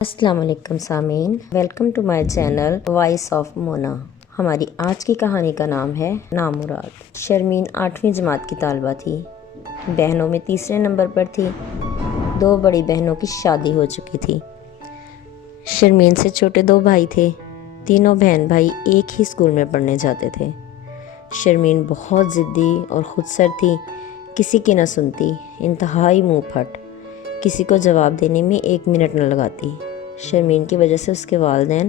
السلام علیکم سامعین، welcome to my channel voice of Mona. ہماری آج کی کہانی کا نام ہے نامراد۔ شرمین 8ویں جماعت کی طالبہ تھی، بہنوں میں تیسرے نمبر پر تھی۔ 2 بڑی بہنوں کی شادی ہو چکی تھی۔ شرمین سے چھوٹے 2 بھائی تھے۔ تینوں بہن بھائی ایک ہی اسکول میں پڑھنے جاتے تھے۔ شرمین بہت ضدی اور خود سر تھی، کسی کی نہ سنتی، انتہائی منہ پھٹ، کسی کو جواب دینے میں 1 منٹ نہ لگاتی۔ شرمین کی وجہ سے اس کے والدین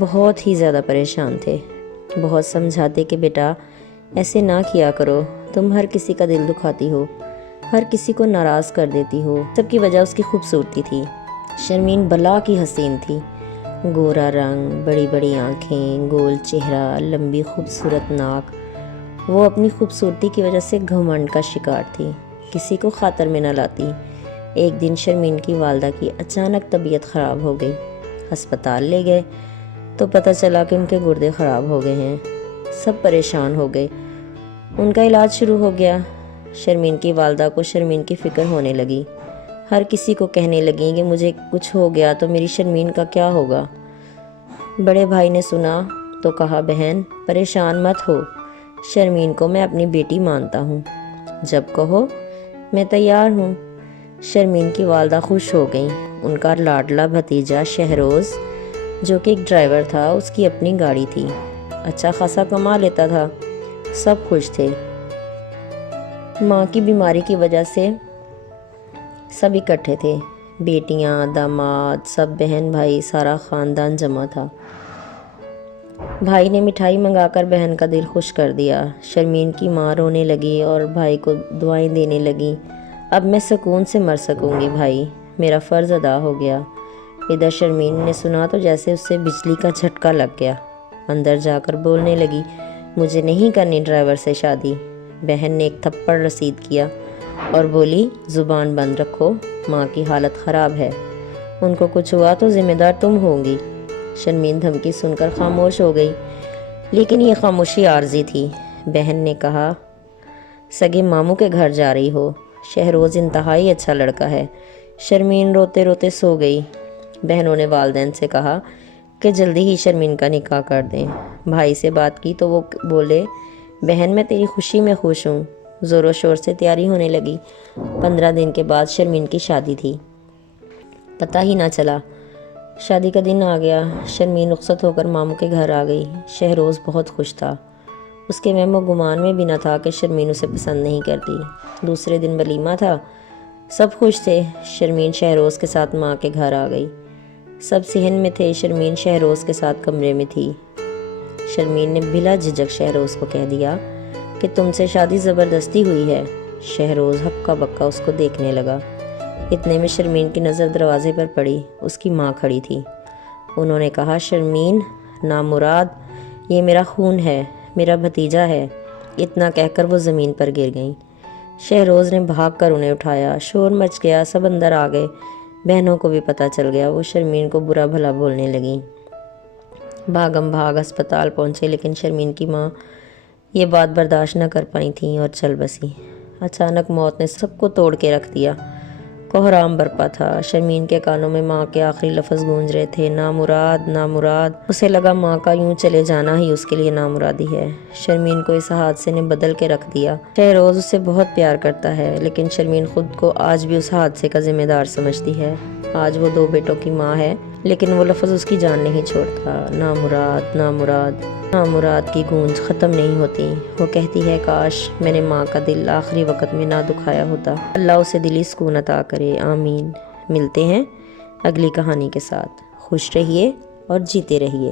بہت ہی زیادہ پریشان تھے۔ بہت سمجھاتے کہ بیٹا ایسے نہ کیا کرو، تم ہر کسی کا دل دکھاتی ہو، ہر کسی کو ناراض کر دیتی ہو۔ سب کی وجہ اس کی خوبصورتی تھی۔ شرمین بلا کی حسین تھی، گورا رنگ، بڑی بڑی آنکھیں، گول چہرہ، لمبی خوبصورت ناک۔ وہ اپنی خوبصورتی کی وجہ سے گھمنڈ کا شکار تھی، کسی کو خاطر میں نہ لاتی۔ ایک دن شرمین کی والدہ کی اچانک طبیعت خراب ہو گئی۔ ہسپتال لے گئے تو پتہ چلا کہ ان کے گردے خراب ہو گئے ہیں۔ سب پریشان ہو گئے۔ ان کا علاج شروع ہو گیا۔ شرمین کی والدہ کو شرمین کی فکر ہونے لگی۔ ہر کسی کو کہنے لگیں کہ مجھے کچھ ہو گیا تو میری شرمین کا کیا ہوگا۔ بڑے بھائی نے سنا تو کہا، بہن پریشان مت ہو، شرمین کو میں اپنی بیٹی مانتا ہوں، جب کہو میں تیار ہوں۔ شرمین کی والدہ خوش ہو گئیں۔ ان کا لاڈلا بھتیجا شہروز، جو کہ ایک ڈرائیور تھا، اس کی اپنی گاڑی تھی، اچھا خاصا کما لیتا تھا۔ سب خوش تھے۔ ماں کی بیماری کی وجہ سے سب اکٹھے تھے، بیٹیاں، داماد، سب بہن بھائی، سارا خاندان جمع تھا۔ بھائی نے مٹھائی منگا کر بہن کا دل خوش کر دیا۔ شرمین کی ماں رونے لگی اور بھائی کو دعائیں دینے لگی، اب میں سکون سے مر سکوں گی بھائی، میرا فرض ادا ہو گیا۔ ادھر شرمین نے سنا تو جیسے اس سے بجلی کا جھٹکا لگ گیا۔ اندر جا کر بولنے لگی، مجھے نہیں کرنی ڈرائیور سے شادی۔ بہن نے ایک تھپڑ رسید کیا اور بولی، زبان بند رکھو، ماں کی حالت خراب ہے، ان کو کچھ ہوا تو ذمہ دار تم ہوگی۔ شرمین دھمکی سن کر خاموش ہو گئی، لیکن یہ خاموشی عارضی تھی۔ بہن نے کہا، سگے ماموں کے گھر جا رہی ہو، شہروز انتہائی اچھا لڑکا ہے۔ شرمین روتے روتے سو گئی۔ بہنوں نے والدین سے کہا کہ جلدی ہی شرمین کا نکاح کر دیں۔ بھائی سے بات کی تو وہ بولے، بہن میں تیری خوشی میں خوش ہوں۔ زور و شور سے تیاری ہونے لگی۔ 15 دن کے بعد شرمین کی شادی تھی، پتہ ہی نہ چلا۔ شادی کا دن آ گیا۔ شرمین رخصت ہو کر ماموں کے گھر آ گئی۔ شہروز بہت خوش تھا، اس کے وہم و گمان میں بھی نہ تھا کہ شرمین اسے پسند نہیں کرتی۔ دوسرے دن ولیمہ تھا، سب خوش تھے۔ شرمین شہروز کے ساتھ ماں کے گھر آ گئی۔ سب صحن میں تھے، شرمین شہروز کے ساتھ کمرے میں تھی۔ شرمین نے بلا جھجک شہروز کو کہہ دیا کہ تم سے شادی زبردستی ہوئی ہے۔ شہروز ہکا بکا اس کو دیکھنے لگا۔ اتنے میں شرمین کی نظر دروازے پر پڑی، اس کی ماں کھڑی تھی۔ انہوں نے کہا، شرمین، نامراد، یہ میرا خون ہے، میرا بھتیجا ہے۔ اتنا کہہ کر وہ زمین پر گر گئیں۔ شہروز نے بھاگ کر انہیں اٹھایا، شور مچ گیا، سب اندر آ گئے۔ بہنوں کو بھی پتہ چل گیا، وہ شرمین کو برا بھلا بولنے لگیں۔ بھاگم بھاگ ہسپتال پہنچے، لیکن شرمین کی ماں یہ بات برداشت نہ کر پائی تھیں اور چل بسیں۔ اچانک موت نے سب کو توڑ کے رکھ دیا۔ کوہرام برپا تھا۔ شرمین کے کانوں میں ماں کے آخری لفظ گونج رہے تھے، نامراد، نامراد۔ اسے لگا ماں کا یوں چلے جانا ہی اس کے لیے نامرادی ہے۔ شرمین کو اس حادثے نے بدل کے رکھ دیا۔ شہروز اسے بہت پیار کرتا ہے، لیکن شرمین خود کو آج بھی اس حادثے کا ذمہ دار سمجھتی ہے۔ آج وہ 2 بیٹوں کی ماں ہے، لیکن وہ لفظ اس کی جان نہیں چھوڑتا، نامراد، نامراد۔ نامراد کی گونج ختم نہیں ہوتی۔ وہ کہتی ہے، کاش میں نے ماں کا دل آخری وقت میں نہ دکھایا ہوتا۔ اللہ اسے دلی سکون عطا کرے، آمین۔ ملتے ہیں اگلی کہانی کے ساتھ۔ خوش رہیے اور جیتے رہیے۔